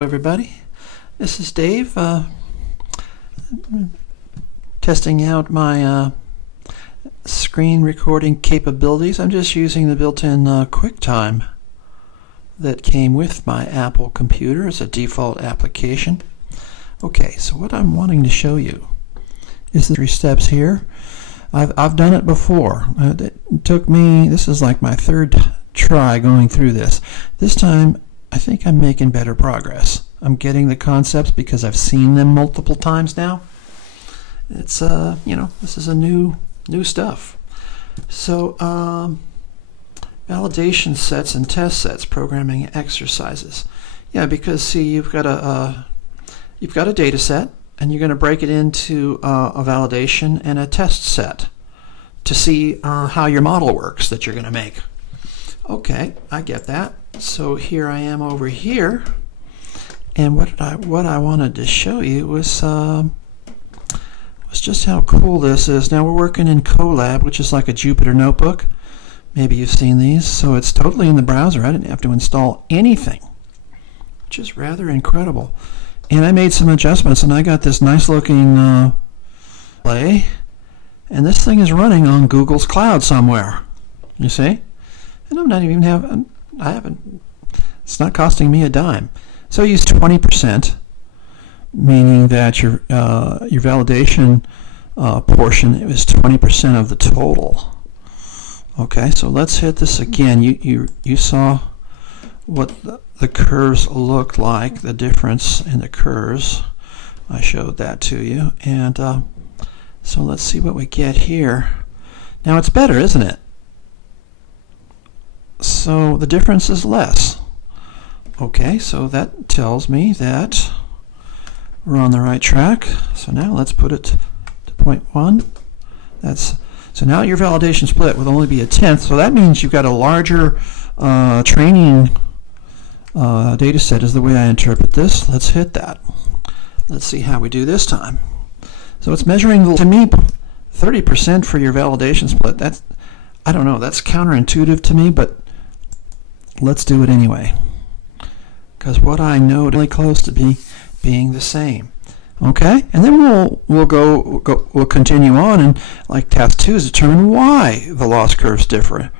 Everybody, this is Dave testing out my screen recording capabilities. I'm just using the built-in QuickTime that came with my Apple computer as a default application. Okay, so what I'm wanting to show you is the 3 steps here. I've done it before. It took me, this is like my 3rd try going through this. This time I think I'm making better progress. I'm getting the concepts because I've seen them multiple times now. It's this is a new stuff. So validation sets and test sets, programming exercises. Yeah, because see, you've got a data set and you're going to break it into a validation and a test set to see how your model works that you're going to make. Okay, I get that. So here I am over here, and what I wanted to show you was just how cool this is. Now we're working in Colab, which is like a Jupyter notebook. Maybe you've seen these. So it's totally in the browser. I didn't have to install anything, which is rather incredible. And I made some adjustments, and I got this nice looking play, and this thing is running on Google's cloud somewhere. You see? And I'm not even having, it's not costing me a dime. So I use 20%, meaning that your validation portion is 20% of the total. Okay, so let's hit this again. You saw what the curves looked like, the difference in the curves. I showed that to you. And so let's see what we get here. Now it's better, isn't it? So the difference is less. Okay, so that tells me that we're on the right track. So now let's put it to 0.1. So now your validation split would only be 1/10. So that means you've got a larger training data set is the way I interpret this. Let's hit that. Let's see how we do this time. So it's measuring, to me, 30% for your validation split. That's, I don't know, that's counterintuitive to me, but let's do it anyway, because what I know is really close to being the same. Okay, and then we'll continue on, and like task 2 is determine why the loss curves differ.